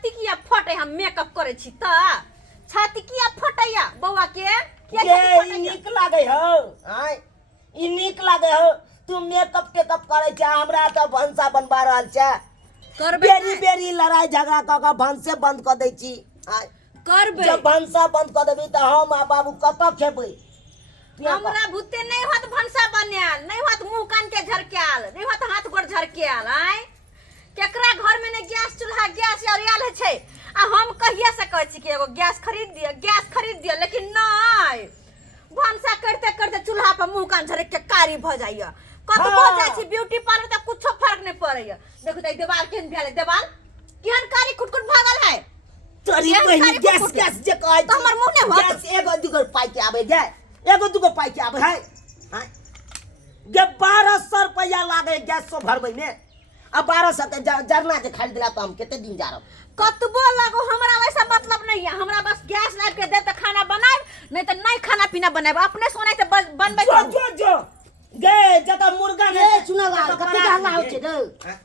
छाती किया फटे हम मेकअप करे छी त छाती किया फटैया बौआ के ये नीक लागे हो हां ई नीक लागे हो तू मेकअप टेकअप करे छ हमरा त भंसा बनबा रहल छ करबे बेरी बेरी लड़ाई झगड़ा क के भंसे बंद क दै छी हां करबे जब भंसा बंद क देबी त हम आ बाबू कत खेबै हमरा भूते नहीं होत भंसा बनाल नहीं होत मुंह कान के झरकेल नहीं होत हाथ गोड़ झरकेल आय केकरा घर में ने गैस चूल्हा गैस ओरियाल है छै आ हम कहिया से कहै छी कि एगो गैस खरीद दियो लेकिन नहीं भंसा करते करते चूल्हा पर मुंह कान झरक के कारी भ जाइया कतबो जाय छी ब्यूटी पार्लर त कुछो फर्क नहीं पड़ैया देखो त देवाल केहन भेल देवाल केहन कारी कुटकुट भागल है तोरी बहिनी गैस गैस जे कहै त हमर मुंह ने होत गैस एगो दुगो पाई के आबे जाय एगो दुगो पाई के आबे है हां जे 1200 रुपया लागे गैस सो भरबै में अब 1200 के जरना जे खाली दिला तो हम केते दिन जा रहो कतबो लागो हमरा वैसा मतलब नहीं है हमरा बस गैस लाग के दे त खाना बनाए नहीं त नहीं खाना पीना बनाए अपने सोने से बनबे जो गे जका मुर्गा ने सुना ला कथि का हल्ला होय छै रे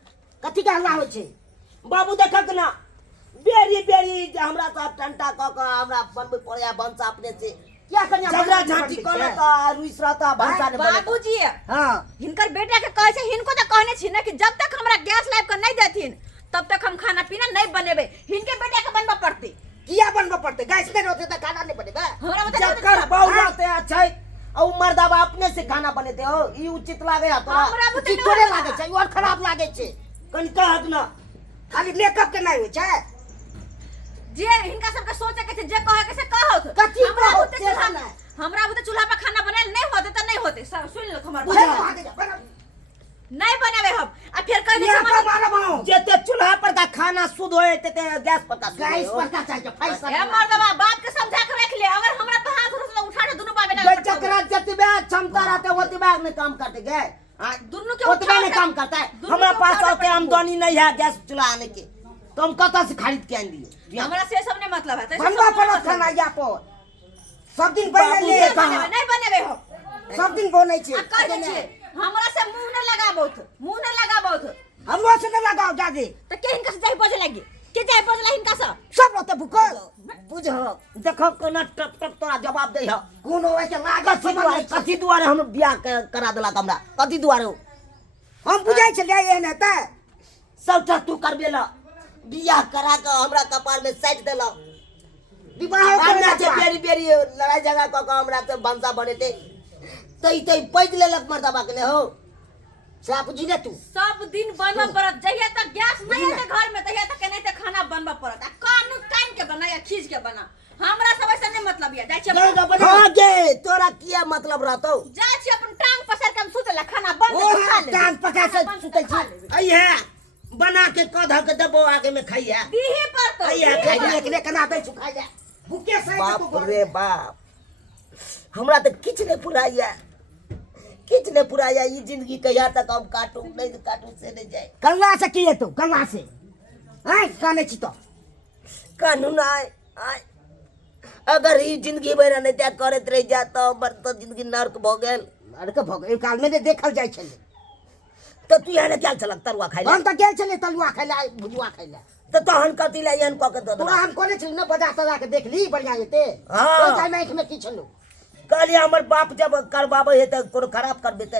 कथि का हल्ला होय छै बाबू देखक ना बेरी बेरी हमरा तो टंटा क के हमरा बनबे पड़या भंसा अपने से क्या करिया झगड़ा झांटी करे त रुइस रहता भंसा ने बने बाबूजी हां हिनकर बेटा के कहे छै हिनको त कहने छी ना कि जब तक हमरा गैस लाइव के नहीं देथिन तब तक हम खाना पीना नहीं बनेबे हिनके बेटा के बनबा पड़ते किया बनबा पड़ते गैस में रहते त खाना नहीं बनेबे हमरा बता जकर बहुलाते अच्छा औ मर्दाबा अपने से खाना बनेते हो ई उचित लागे या तोरा हमरा बता उचित थोड़े लागे छै और खराब लागे छै कन कहत ना खाली मेकअप के नहीं होय छै जे हिनका सबके सोचे के छै जे कहे के से कहत कथि हमरा कहत बुते से चूल्हा ना हमरा बुते चूल्हा पर खाना बनाए नहीं होते त नहीं होते सुन लो हमर नहीं बनावे हम आ फिर कह दे मारबो जेते चूल्हा पर का खाना शुद्ध होए तेते गैस पर का गैस पर का चाहिए पैसा ए मर्दवा बात के समझा के रख ले अगर हमरा पे हाथ धरस तो उठा दे दोनों बाप बेटा जकरा जतबे क्षमता रहते ओतबे में काम करते गे दोनों के ओतबे में काम करता है हमरा पास ओते आमदनी नहीं है गैस चूल्हा आने के तो हम कत से खरीद के आन दिए हमरा से सब नहीं मतलब है बनबा पड़त खाना या पर सब दिन बने ले नहीं बनेबे हो सब दिन बनै छै आ कह दे छिए हमरा से मुंह न लगाबोत हमरो से न लगाओ जादे त के हिनका से जाई बजे लागी के जाई बजला हिनका से सब रहते भूकल बुझ देखो कोना टप टप तोरा जवाब दे ह कोनो होय के लागत कथी दुआरे हम बियाह करा देला हमरा कथी दुआरे हम बुझाई छलिए एहन हेतै सबटा तू करबे ला बियाह करा के हमरा कपार में साइड देला विवाह करना छै बेरी बेरी लड़ाई झगड़ा क के हमरा से भंसा बनेते तई पैज लेलक मर्दाबा के ले हो से बुझी ने तू सब दिन बनबा पड़त जहिया तक गैस नहीं है घर में तहिया तक नहीं त खाना बनबा पड़त आ कान कान के बना या खींच के बना हमरा सब ऐसा नहीं मतलब या जाय छी हां गे तोरा किया मतलब रहतो जाय छी अपन टांग पसर के हम सुतला खाना बन के खा ले टांग पका से सुतै छी आई है बना के कधा के देबो आगे में खाइया दीही पर तो आई है खाइले के केना दै छु खाइ जा भूखे से बाप रे बाप हमरा त किछ नहीं पुराइया किछ नहीं पुराया ये जिंदगी कहिया तक हम काटू नहीं तो काटू से नहीं जाए कल्ला से किए तो कल्ला से हैं काने छी तो कानून आए अगर ई जिंदगी भर नहीं त्या करत रह जा तो हमर तो जिंदगी नरक भ गेल नरक भ गेल काल में देखल जाय छले तो तू यहाँ क्या चलक तरुआ खाइले हम त गेल छले तलुआ खाइले भुजुआ खाइले तो तहन कथी ला एहन क के दे तोरा हम कोने छले न बजा तजा के देख ली बढ़िया हेते हाँ। ओइ टाइम आंख में की छलो कहलिए हमर बाप जब करबाबे है तो कोनो खराब कर देते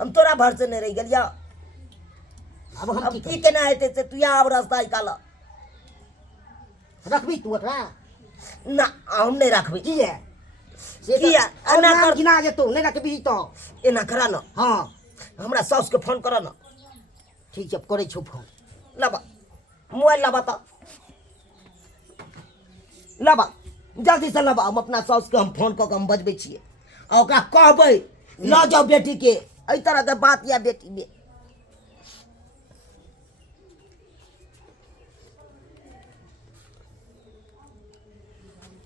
हम तोरा भर से नहीं रह गेलिया अब हम अब की केना हेते से तू यहाँ अब रास्ता निकाल रखबी तू ओकरा ना हम नहीं रखबी की है से किया? एना एना कर कर- गिना जेतो नहीं रखबी तो एना करा न हां हमरा साउस के फोन कर न ठीक छै करे छु फोन लबा मोबाइल लबा तो लबा जल्दी से लबा हम अपना साउस के हम फोन क के हम बजबै छियै आ ओकरा कहबै ल जाओ बेटी के एहि तरह के बात या बेटी में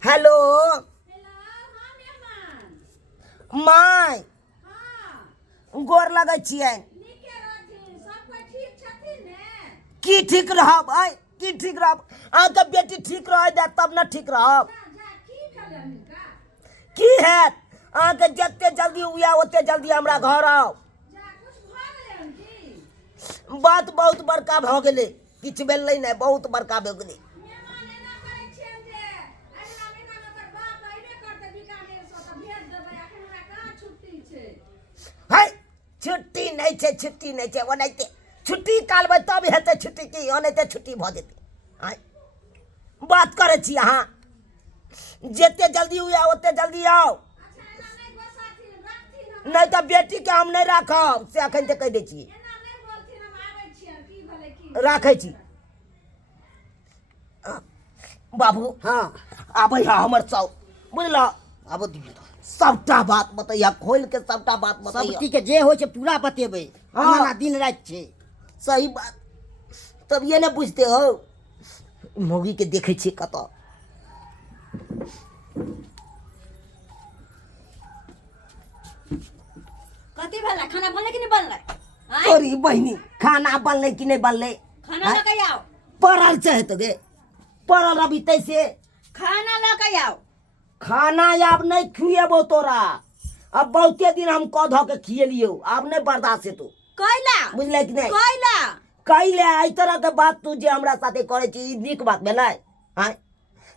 हेलो माय गोर लगै छियै की ठीक रहब आई की ठीक रहब अहाँके बेटी ठीक रह जाए तब न ठीक रहब की हैत अहाँके जते जल्दी हुआ ओते जल्दी हमरा घर आओ बात बहुत बड़का भ गेलै किछु भेलै नहि, बहुत बड़का भऽ गेलै। मेहमान एना करै छियनि जे अगिला महीना में ओकर बाप अइबे करतै बीकानेर सँ तऽ भेज देबै। एखन हमरा कहाँ छुट्टी छै। है छुट्टी नहीं छै, छुट्टी नहीं छै। ओनाहिते छुट्टी कालबै तब हेतै छुट्टी, की ओनाहिते छुट्टी भऽ जेतै। आय बात करै छी अहाँ, जते जल्दी हुए ओते जल्दी आओ, अच्छा एना नहीं गोसाथिन, रखथिन हम। नहीं तऽ बेटी के हम नहीं राखब, से अखन तऽ कह दै छी। एना नहीं बोलथिन, हम आबै छियनि। की भेलै की राखै छी। बाबू हाँ आबै है हमर सब, बुझलऽ, आबो दियौ तो। सबटा बात बतैया, खोल के सबटा बात सब बतैया। चीज के जे होइ छै पूरा बतेबै। हाँ। हमारा दिन रात छै। सही बात, तब ये नहीं बुझते हो। मौगी के देखे छी कतऽ, कथी भेलै? खाना बनलै कि नहीं बनलै? आँय? तोरी बहिनी खाना बनलै कि नहीं बनलै? खाना लऽ के आओ, पड़ल छै तो गे, पड़ल अभी तैसे। खाना लऽ के आओ। खाना आब नहीं खुएबो तोरा, अब बहुते दिन हम कह धऽ के खिएलियो, आब नहीं बर्दाश्त हेतौ, कैला बुझले कि नहीं? कैला कैले एहि तरह के बात तू जे हमरा साथे करे छी, ई नीक बात भेलै? हैं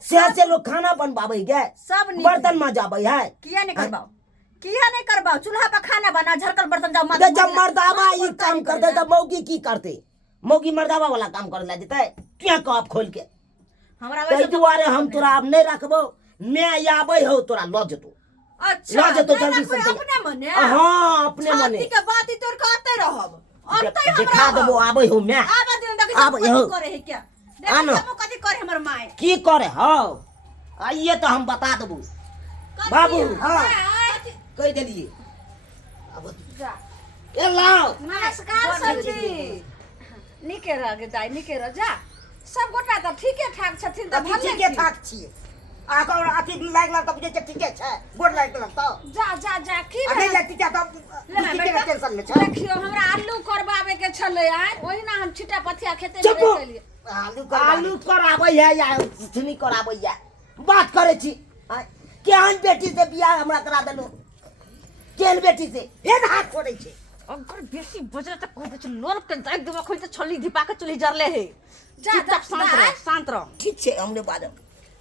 से लोग खाना बनबाबै गे, सब नीक। बर्तन मजाबै है। किया नहीं करबाओ? किया नहीं करबाओ? चूल्हा पर खाना बना, झरकल बर्तन जाओ तो जब मर्दावा ई काम करते तो मौगी की करते? मौगी मर्दावा वाला काम करे ला जेतै? क्या कहब खोल के? हमरा ताहि दुआरे हम तोरा अब नहीं रखबो। मैं आबै हो तोरा लऽ जेतौ, अच्छा लऽ जेतौ नहीं जल्दी रखबै, से। अपने मने। हाँ अपने मने छाती के बात ई तोर कहते रहब। अतै हमरा देखा देबो, आबै हो मैं। आबा दिन देख आबै कथी हो। करे है क्या? आनो। देखो कथी करे हमर माय। की करे हो, आइए तो हम बता देबो। कथी? बाबू, हाँ। कथी? कह देलिए। जा। ए लाओ, नमस्कार सरजी। निके रह गे दाई, निके रह जा। सब गोटा त ठीके ठाक छथिन त भले ठीके ठाक छियै। आकर अथी लागल तऽ बुझे छै ठीके छै, गोड़ लागल तऽ जा जा जा की आ नहीं लगती क्या तो ठीके के टेंशन में छै। देखियो हमरा आलू करबावे के छले आय, ओहिना हम छिटा पथिया खेते में चुप। रह गेलिए। आलू कराबै है या सुनी कराबै है, बात करे छी। आय, केहन बेटी से बियाह हमरा करा देलो, केहन बेटी से हेन हाथ छोड़ै छै। अगर बेसी बजे त कहै छ लोल के जाग देबा खोइ त छली दीपा के चुली जरले है। जा जा शांत रह। ठीक छै हमने बाजब।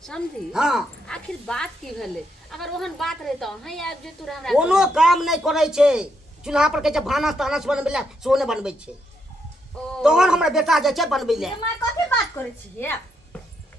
समझी हाँ आखिर बात की भेलै? अगर ओहन बात रहे तो हैं आबि जे तू हमरा कोनो काम नहीं करे छै, चूल्हा पर कहै छै भानस तानस बनबै ला सोने बनबै छै, तोहन हमरा बेटा जाइ छै बनबै ले। माय कथी बात करै छी ये?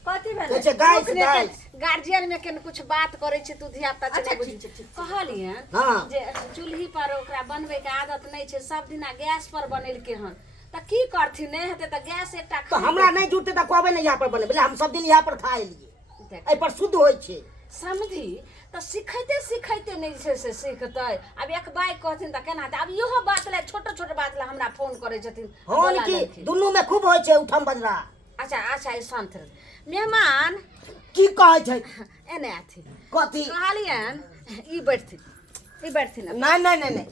कथी भेलै? कहै छै गाय से गाय। गार्जियन में केन कुछ बात करे छै तू धिया पुता अच्छा, छै बुझी ठीक, ठीक, कहलियन हाँ। जे चूल्ही पर ओकरा बनबै के आदत नहीं छै, सब दिना गैस पर बनेलके हन त की करथि? नहीं हेते त गैस एकटा तो हमरा नहीं जुटते तो कहबै नहीं यहाँ पर बनबै ले, हम सब दिन यहाँ पर खा एलिए, देख, एहि पर शुद्ध होइ छै। समझी त सिखैते सिखैते नहीं छै से सीखतै। अब एक बाई कहथिन त केना हेतै? अब इहो बात ले छोट छोट बात ले हमरा फोन करे छथिन। हन बोला की लेलखिन। दुनू में खूब होइ छै उठम बजरा। अच्छा अच्छा ई शांत रह। मेहमान की कहै छै? एने आथि कथी? कहलियन ई बैठथिन, ई बैठथिन। नहीं नहीं नहीं नहीं,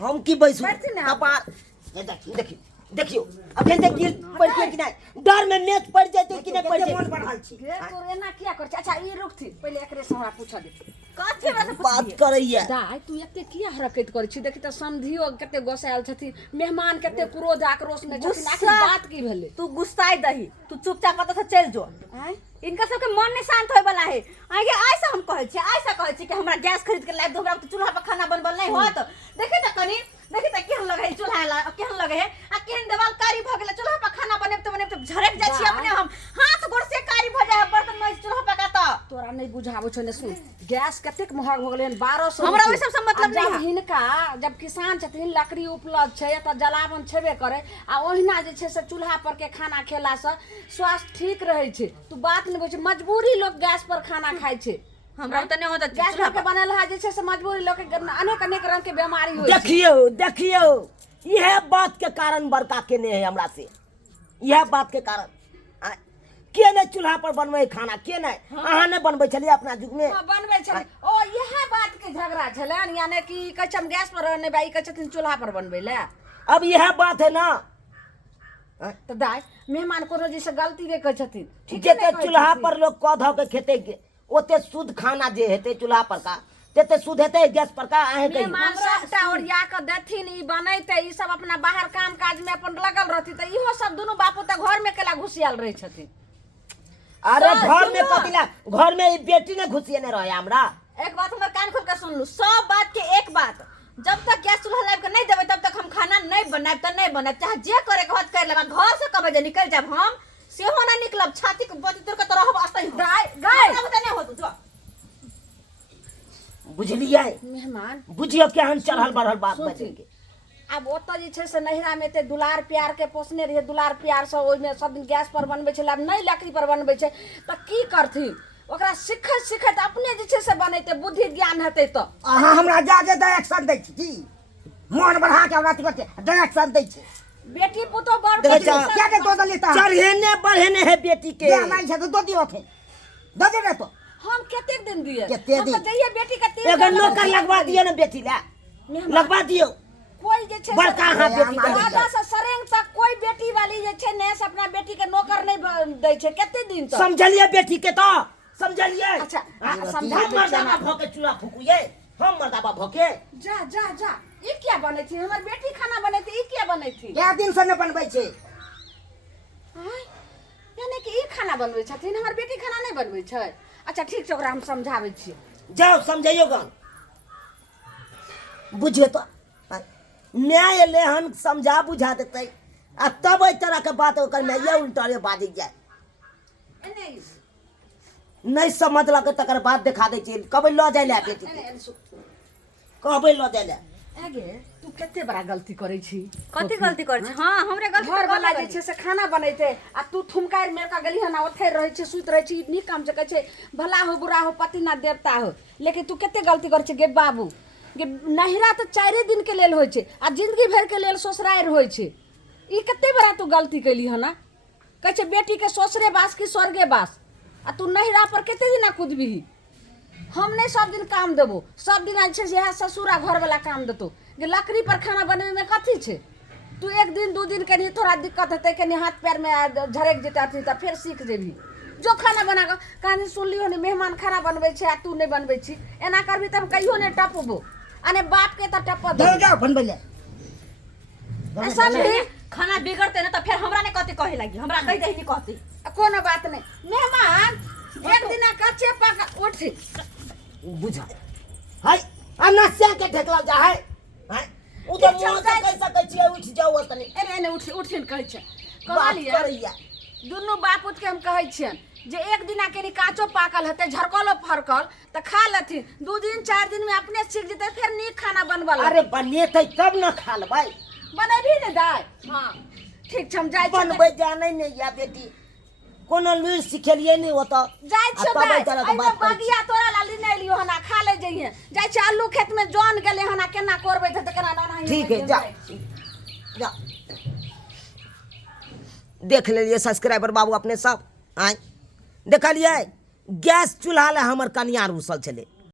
हम की बैसू? बैठथिन ना। कपार ये देखियो देखियो देखियो, अखन तक गिर पड़तिए कि नहीं? डर में मैच पड़ जाते कि नहीं पड़ जाते? मन बढ़ल छी। गे तोर एना किया कर छै? अच्छा ई रुकथिन, पहिले एकरे से हमरा पूछ दे। कथी बात बात करैया। दाई तू एते किया हरकत करै छी? देखि त समधियो कते गोसायल छथिन, मेहमान कते क्रोध आक्रोश में छथिन। आखिर गुस्सा। बात की भेलै? तू गुस्साई दही, तू चुपचाप कत से चल जो। हैं? इनका सबके मन नहीं शांत होए वाला है। आगे ऐसा हम कहै छी, ऐसा कहै छी कि हमरा गैस खरीद के लाइब दो, हमरा तो चूल्हा पर खाना बनबल नहीं होत। देखि त कनी, देखि त केहन लगे है चूल्हा ला, केहन लगे है आ केहन देवाल कारी भ गेले। चूल्हा पर खाना बनेब तो झरक जाय छी अपने हम, हाथ गोड़ से कारी भ जाय है बर्तन में चूल्हा पर का त। तोरा नहीं बुझाबो छ ने? सुन, गैस कतेक महग हो गेलै, 1200। हमरा ओइ सब से मतलब नहीं है। हिनका जब किसान छथिन, लकड़ी उपलब्ध छै त जलावन छेबे करे, आ ओहिना जे छै से चूल्हा पर के खाना खेला से स्वास्थ्य ठीक रहे छै। तू बात नहीं बुझ, मजबूरी लोग गैस पर खाना खाय छै। हमरा त नहीं होत गैस पर के बनल है जे छै से मजबूरी लोग के अनेक अनेक रंग के बीमारी होय छै। देखियो देखियो, यह बात के कारण बड़का केने है हमरा से, यह बात के कारण। आ, के नहीं चूल्हा पर बनबै खाना? के नहीं? अहाँ नहीं बनबै छलिए अपना युग में? हां बनबै छै। ओ यह बात के झगड़ा छलन, यानी कि कहै छै हम गैस पर रहने बाई, कहै छथिन चूल्हा पर बनबै ले। अब यह बात है ना, तो दाई मेहमान कोनो जी से गलती रे कहै छथिन, ठीक जते चूल्हा पर लोग कह धऽ के खेते के, ओते शुद्ध खाना जे हेते चूल्हा पर का, तेते सूद हेते गैस पर का आहे कही मेहमान सबटा ओरिया के देथिन ई बनैते ई सब अपना बाहर काम काज में अपन लगल रहती त इहो सब दुनू बापू त घर में केला घुसियाल रहे छथिन। अरे घर में कतिला घर में ई बेटी ने घुसिए ने रहे हमरा। एक बात हमर कान खोल के सुन लू, सब बात के एक बात, जब तक गैस चूल्हा लाइब के नहीं देबे तब तक हम खाना नहीं बनाएब त नहीं बनाएब, चाहे जे करे के होत कर लेबा। घर से कब जे निकल जाब हम सेहो ना निकलब, छाती के बती तोर के तो रहब अस्तई गाय गाय नहीं होत जो बुझलिए मेहमान बुझियो के हम चढ़ल बढ़ल बात सुन बजेंगे। अब ओतऽ जे छै से नैहरा में ते दुलार प्यार के पोसने रहिए, दुलार प्यार से ओइ में सब दिन गैस पर बनबै छै, अब नहीं लकड़ी पर बनबै छै त की करथिन? ओकरा सिखैत सिखैत अपने जे छै से बनैते बुद्धि ज्ञान हेतै त। अहाँ हमरा जा डायरेक्शन दै छी की मोन बढ़ा के हमरा करते डायरेक्शन दै छी। बेटी पुतो बड़ देखै खुशी छौ, से- क्या के दो दलिता चढ़ेने बढ़ेने है बेटी के के नहीं छै तो दो दियो थे दो दे तो हम कतेक दिन दिए? कते हम दिन? त जइए बेटी के 3 एगो नौकर लगवा दियो ने बेटी ला, लगवा दियो कोई जे छै बड़का हाथ बेटी के राजा से सरेंग तक कोई बेटी वाली जे छै ने से अपना बेटी के नौकर नहीं दै छै कते दिन तक। समझलिए बेटी के तो समझलिए। अच्छा, हम समझा दै छियै मर्दाबा ना। भोके चूल्हा फूकुए, हम मर्दाबा भोके जा जा जा ई क्या बनै थी? हमर बेटी खाना बनै थी, ई क्या बनै थी? क्या दिन से न बनबै छै? आय, यानी कि ई खाना बनबै छथिन, हमर बेटी खाना नहीं बनबै छै। अच्छा ठीक छै, ओकरा हम समझाबै छी। जाओ समझाइयो गन बुझे तो न्याय ले हम समझा बुझा देते आ तब एहि तरह के बात ओकर में ये उल्टा बाजी जाए एने नहीं समझलक तकर बाद दिखा दे छी कबे ल जाय ले बेटी के, एने सुत। कहबे ल जाय ले। आगे तू कते बड़ा गलती करै छी। कथी गलती कर छी? हां हमरे गलती घर वाला जे छै से खाना बनैते आ तू थुमकाएर मेर का गली हना ओथे रहै छै, सुत रहै छी, नीक काम से कहै छै भला हो बुरा हो पति ना देवता हो, लेकिन तू कते गलती करै छै गे बाबू। गे नहिरा त 4 दिन के लेल होइ छै आ जिंदगी भर के लेल ससुरार होइ छै। ई कते बड़ा तू गलती कैली हना। कहै छै बेटी के ससुरे बास की स्वर्गे बास, आ तू नहिरा पर कते दिन कूदबिही? हम नहीं सब दिन काम देबो, सब दिन आज छै यह ससुरा घर वाला काम देतो। गे लकड़ी पर खाना बनवे में कथी छै? तू 1 दिन 2 दिन कनी थोड़ा दिक्कत हेतै, कनी हाथ पैर में झरक जेतै त फिर सीख जेबी। जो खाना बना के कहानी सुनली हो, मेहमान खाना बनबै छै आ तू नहीं बनबै छी, एना करबी त हम कहियो नहीं टपबो। अने बाप के त टप दे जाओ जाओ बनबै ले समझी। खाना बिगड़ते ना तो फिर हमरा ने कथी कहे लगी, हमरा कह दे ही कहती। कोनो बात नहीं, मेहमान एक दिन कच्चे पक उठी बुझा हाय अन्ना से के ठेकला जा है उ तो मुंह से कह सकै छी उठ जाओ तनी एने एने उठी उठिन कहै छै। बात कहलिए करैया दुनू बापूत के हम कहै छियन जे एक दिना के काचो पाकल हेतै, झरकलो फरकल त खा लेथिन, 2 दिन 4 दिन में अपने सीख जेतै, फिर नीक खाना बनबल। अरे बनेतै तब न खा लेबै, बनैबी ने दाय? हां ठीक छै, हम जाय छी। बनबै जानै नै या बेटी कोनो लुइर सिखेलिए नै होत जाय छी दाय, एमे बगिया तोरा लाली नै लियो हना, खा ले जइहे। जाय छी आलू खेत में जौन गेले हना, केना करबै त केना ना। ठीक है जा जा देख लेलिए सब्सक्राइबर बाबू अपने सब आय देखलिए गैस चूल्हा ले हमर कनिया रूसल छले।